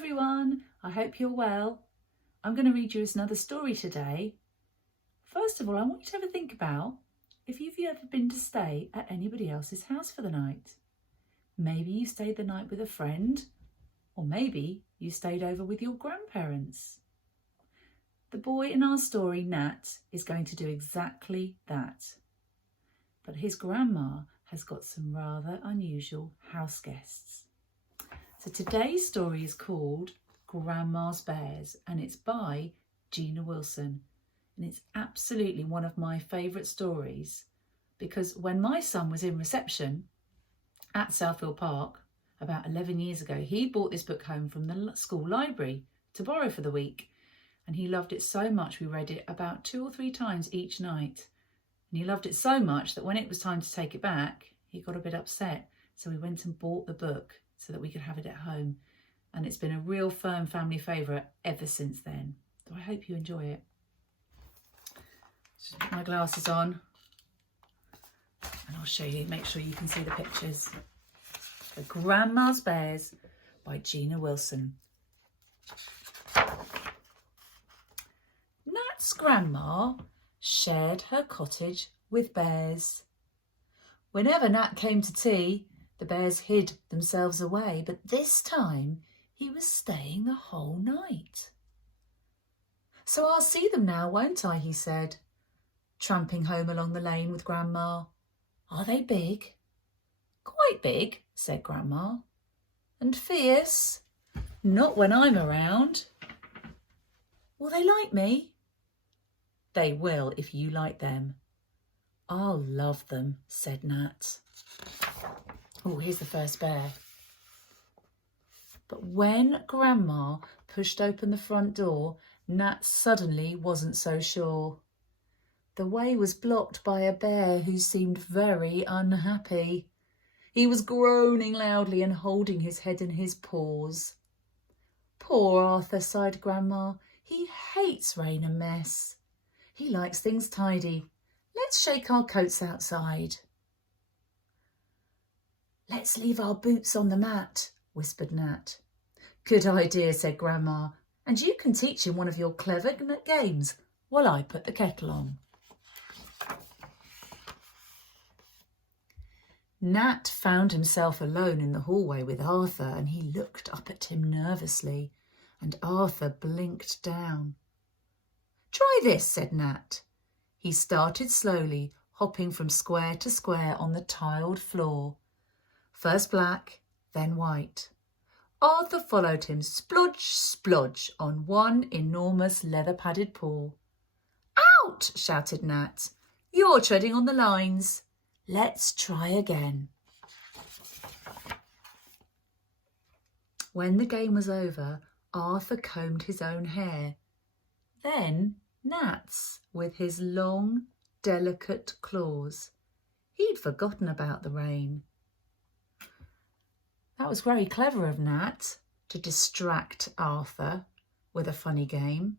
everyone, I hope you're well. I'm going to read you another story today. First of all, I want you to have a think about if you've ever been to stay at anybody else's house for the night. Maybe you stayed the night with a friend, or maybe you stayed over with your grandparents. The boy in our story, Nat, is going to do exactly that. But his grandma has got some rather unusual house guests. So today's story is called Grandma's Bears and it's by Gina Wilson. And it's absolutely one of my favourite stories because when my son was in reception at Southfield Park about 11 years ago, he brought this book home from the school library to borrow for the week. And he loved it so much we read it about 2 or 3 times each night. And he loved it so much that when it was time to take it back, he got a bit upset. So we went and bought the book so that we could have it at home. And it's been a real firm family favourite ever since then. So I hope you enjoy it. Just put my glasses on and I'll show you, make sure you can see the pictures. So Grandma's Bears by Gina Wilson. Nat's grandma shared her cottage with bears. Whenever Nat came to tea, the bears hid themselves away, but this time he was staying the whole night. So I'll see them now, won't I, he said, tramping home along the lane with Grandma. Are they big? Quite big, said Grandma. And fierce? Not when I'm around. Will they like me? They will if you like them. I'll love them, said Nat. Oh, here's the first bear. But when Grandma pushed open the front door, Nat suddenly wasn't so sure. The way was blocked by a bear who seemed very unhappy. He was groaning loudly and holding his head in his paws. Poor Arthur, sighed Grandma. He hates rain and mess. He likes things tidy. Let's shake our coats outside. Let's leave our boots on the mat, whispered Nat. Good idea, said Grandma, and you can teach him one of your clever games while I put the kettle on. Nat found himself alone in the hallway with Arthur and he looked up at him nervously and Arthur blinked down. Try this, said Nat. He started slowly, hopping from square to square on the tiled floor. First black, then white. Arthur followed him, splodge, splodge, on one enormous leather-padded paw. Out! Shouted Nat. You're treading on the lines. Let's try again. When the game was over, Arthur combed his own hair. Then Nat's with his long, delicate claws. He'd forgotten about the rain. That was very clever of Nat to distract Arthur with a funny game.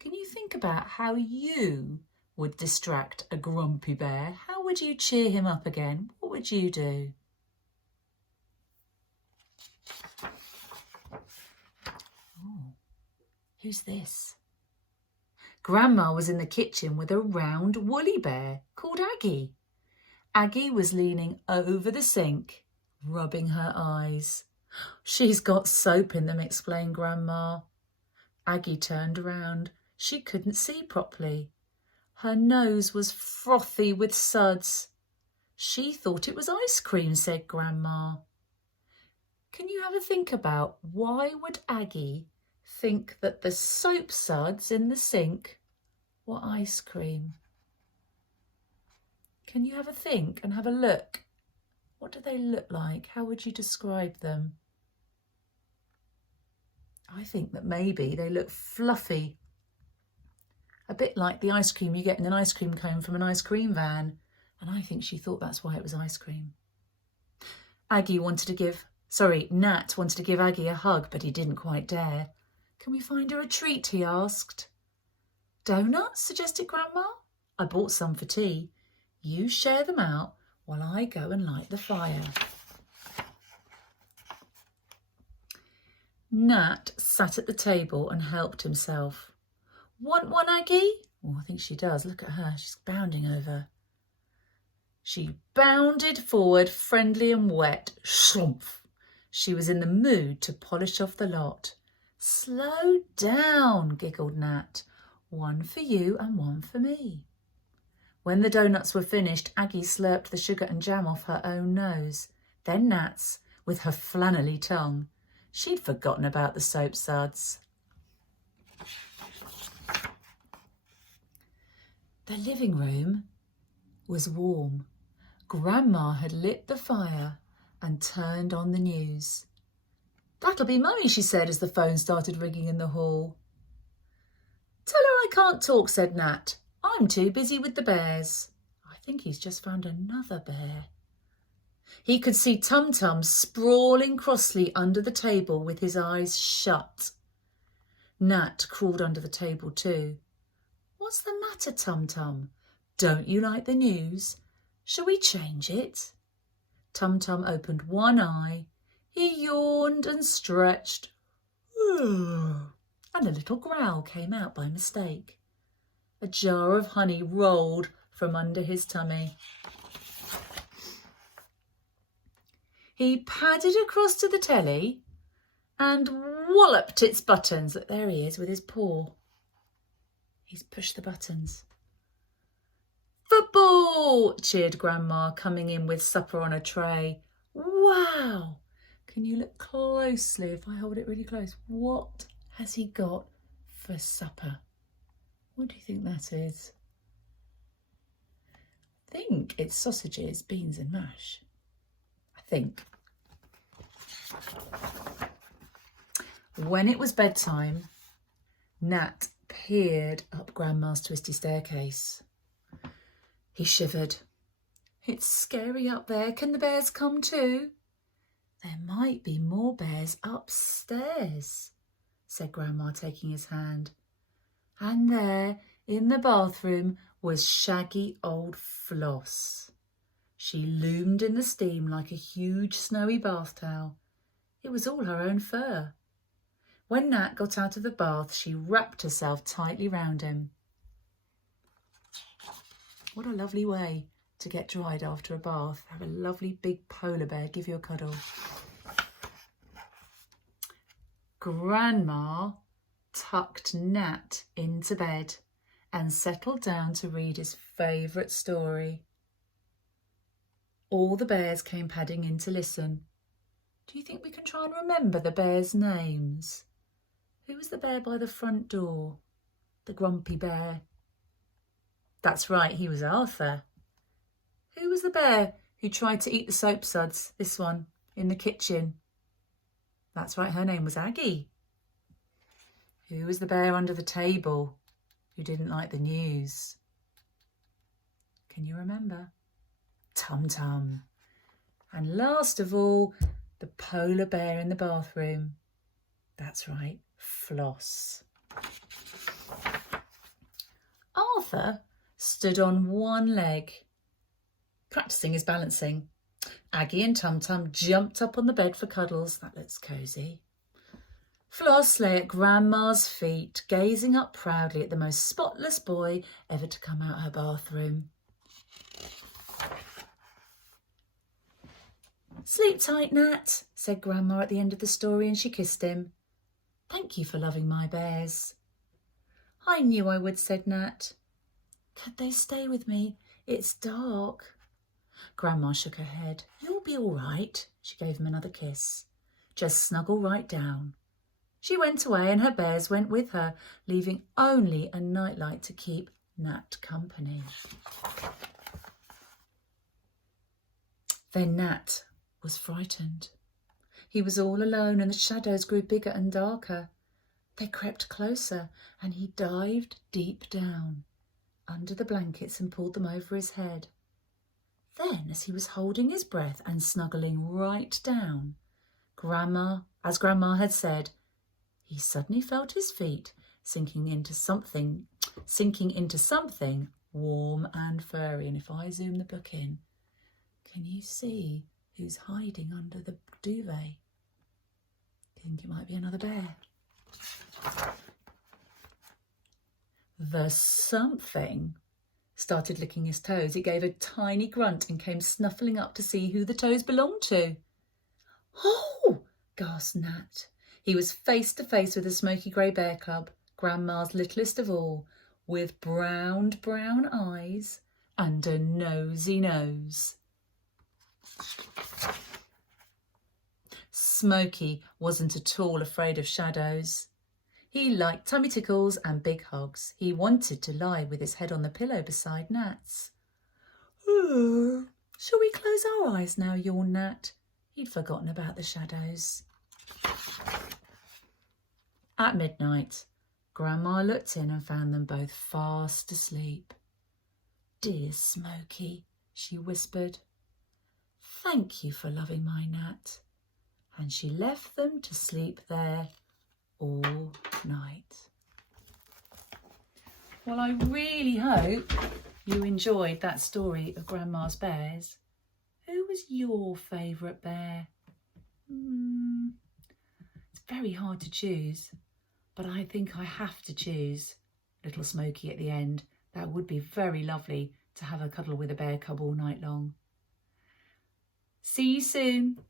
Can you think about how you would distract a grumpy bear? How would you cheer him up again? What would you do? Oh, who's this? Grandma was in the kitchen with a round woolly bear called Aggie. Aggie was leaning over the sink, rubbing her eyes. She's got soap in them, explained Grandma. Aggie turned around. She couldn't see properly. Her nose was frothy with suds. She thought it was ice cream, said Grandma. Can you have a think about why would Aggie think that the soap suds in the sink were ice cream? Can you have a think and have a look? What do they look like? How would you describe them? I think that maybe they look fluffy. A bit like the ice cream you get in an ice cream cone from an ice cream van. And I think she thought that's why it was ice cream. Nat wanted to give Aggie a hug, but he didn't quite dare. Can we find her a treat, he asked. Donuts, suggested Grandma. I bought some for tea. You share them out while I go and light the fire. Nat sat at the table and helped himself. Want one, Aggie? Oh, I think she does. Look at her. She's bounding over. She bounded forward, friendly and wet. Shrumph. She was in the mood to polish off the lot. Slow down, giggled Nat. One for you and one for me. When the doughnuts were finished, Aggie slurped the sugar and jam off her own nose. Then Nat's, with her flannelly tongue. She'd forgotten about the soap suds. The living room was warm. Grandma had lit the fire and turned on the news. That'll be Mummy, she said as the phone started ringing in the hall. Tell her I can't talk, said Nat. I'm too busy with the bears. I think he's just found another bear. He could see Tum Tum sprawling crossly under the table with his eyes shut. Nat crawled under the table too. What's the matter, Tum Tum? Don't you like the news? Shall we change it? Tum Tum opened one eye. He yawned and stretched. And a little growl came out by mistake. A jar of honey rolled from under his tummy. He padded across to the telly and walloped its buttons. Look, there he is with his paw. He's pushed the buttons. Football! Cheered Grandma, coming in with supper on a tray. Wow! Can you look closely if I hold it really close? What has he got for supper? What do you think that is? I think it's sausages, beans and mash. I think. When it was bedtime, Nat peered up Grandma's twisty staircase. He shivered. It's scary up there. Can the bears come too? There might be more bears upstairs, said Grandma, taking his hand. And there, in the bathroom, was shaggy old Floss. She loomed in the steam like a huge snowy bath towel. It was all her own fur. When Nat got out of the bath, she wrapped herself tightly round him. What a lovely way to get dried after a bath. Have a lovely big polar bear give you a cuddle. Grandma tucked Nat into bed and settled down to read his favourite story. All the bears came padding in to listen. Do you think we can try and remember the bears' names? Who was the bear by the front door? The grumpy bear. That's right, he was Arthur. Who was the bear who tried to eat the soap suds, this one, in the kitchen? That's right, her name was Aggie. Who was the bear under the table who didn't like the news? Can you remember? Tum Tum. And last of all, the polar bear in the bathroom. That's right, Floss. Arthur stood on one leg, practising his balancing. Aggie and Tum Tum jumped up on the bed for cuddles. That looks cosy. Floss lay at Grandma's feet, gazing up proudly at the most spotless boy ever to come out her bathroom. Sleep tight, Nat, said Grandma at the end of the story, and she kissed him. Thank you for loving my bears. I knew I would, said Nat. Could they stay with me? It's dark. Grandma shook her head. You'll be all right. She gave him another kiss. Just snuggle right down. She went away and her bears went with her, leaving only a nightlight to keep Nat company. Then Nat was frightened. He was all alone and the shadows grew bigger and darker. They crept closer and he dived deep down under the blankets and pulled them over his head. Then, as he was holding his breath and snuggling right down, as Grandma had said, he suddenly felt his feet sinking into something warm and furry. And if I zoom the book in, can you see who's hiding under the duvet? Think it might be another bear. The something started licking his toes. It gave a tiny grunt and came snuffling up to see who the toes belonged to. Oh, gasped Nat. He was face to face with a smoky grey bear cub, Grandma's littlest of all, with brown eyes and a nosy nose. Smokey wasn't at all afraid of shadows. He liked tummy tickles and big hugs. He wanted to lie with his head on the pillow beside Nat's. Shall we close our eyes now, yawned Nat. He'd forgotten about the shadows. At midnight, Grandma looked in and found them both fast asleep. Dear Smokey, she whispered, thank you for loving my Nat. And she left them to sleep there all night. Well, I really hope you enjoyed that story of Grandma's bears. Who was your favourite bear? It's very hard to choose, but I think I have to choose little Smokey at the end. That would be very lovely to have a cuddle with a bear cub all night long. See you soon.